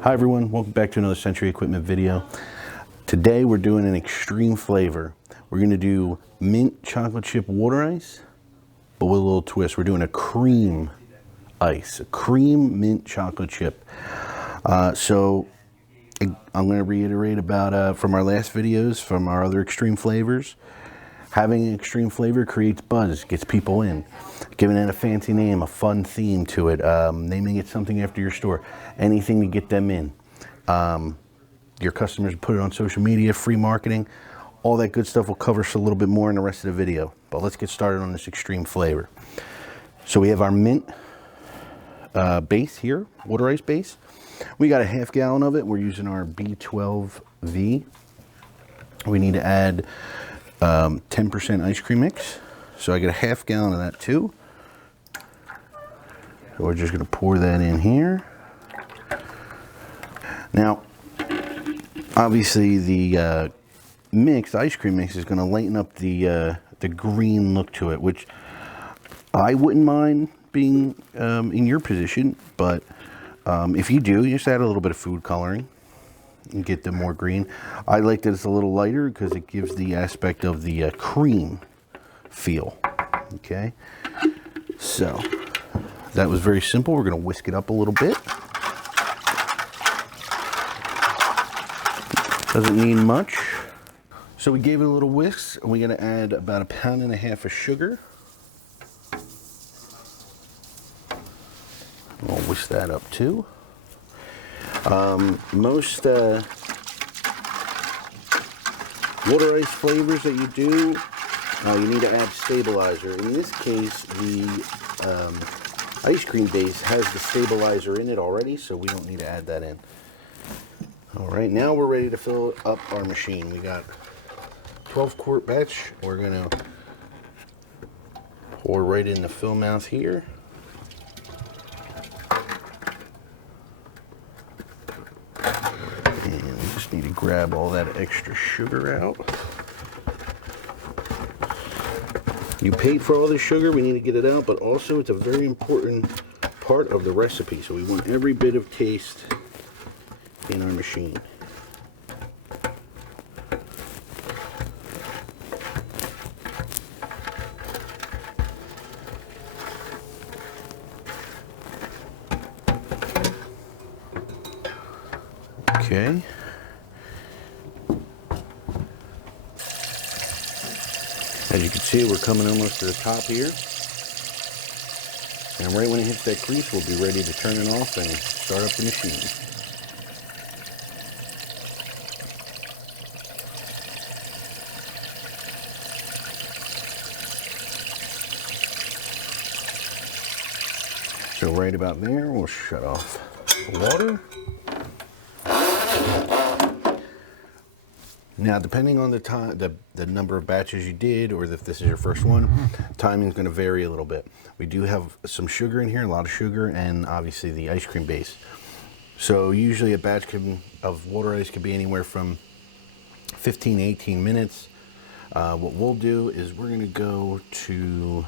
Hi everyone, welcome back to another Sentry equipment video. Today we're doing an extreme flavor. We're going to do mint chocolate chip water ice, but with a little twist. We're doing a cream ice, a cream mint chocolate chip. So I'm going to reiterate about from our last videos, from our other extreme flavors. Having an extreme flavor creates buzz, gets people in. Giving it a fancy name, a fun theme to it, naming it something after your store, anything to get them in. Your customers put it on social media, free marketing, all that good stuff. We'll cover a little bit more in the rest of the video. But let's get started on this extreme flavor. So we have our mint base here, water ice base. We got a half gallon of it. We're using our B12V. We need to add 10% ice cream mix. So I get a half gallon of that too. So we're just going to pour that in here. Now, obviously the mix, the ice cream mix, is going to lighten up the green look to it, which I wouldn't mind being in your position, but if you do, you just add a little bit of food coloring and get them more green. I like that it's a little lighter because it gives the aspect of the cream feel. Okay, so that was very simple. We're going to whisk it up a little bit. Doesn't need much. So we gave it a little whisk, and we're going to add about 1.5 pounds of sugar. We'll whisk that up too. Most water ice flavors that you do, you need to add stabilizer. In this case, the ice cream base has the stabilizer in it already, so we don't need to add that in. All right, now we're ready to fill up our machine. We got 12-quart batch. We're gonna pour right in the fill mouth here. And we just need to grab all that extra sugar out. You paid for all the sugar, we need to get it out, but also it's a very important part of the recipe. So we want every bit of taste in our machine. Okay. As you can see, we're coming almost to the top here. And right when it hits that crease, we'll be ready to turn it off and start up the machine. So right about there, we'll shut off the water. Now, depending on the time, the number of batches you did, or if this is your first one, timing is going to vary a little bit. We do have some sugar in here, a lot of sugar, and obviously the ice cream base. So usually a batch of water ice can be anywhere from 15 to 18 minutes. What we'll do is we're going to go to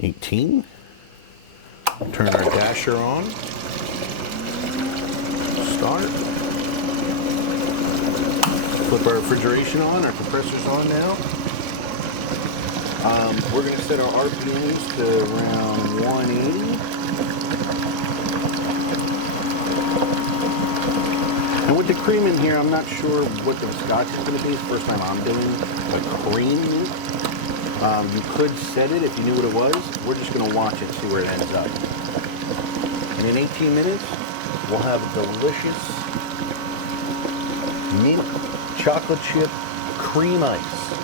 18. Turn our dasher on. Start. Flip our refrigeration on, our compressor's on now. We're going to set our RPMs to around 180. And with the cream in here, I'm not sure what the scotch is going to be. It's the first time I'm doing a cream. You could set it if you knew what it was. We're just going to watch it, see where it ends up. And in 18 minutes, we'll have a delicious mint chocolate chip cream ice.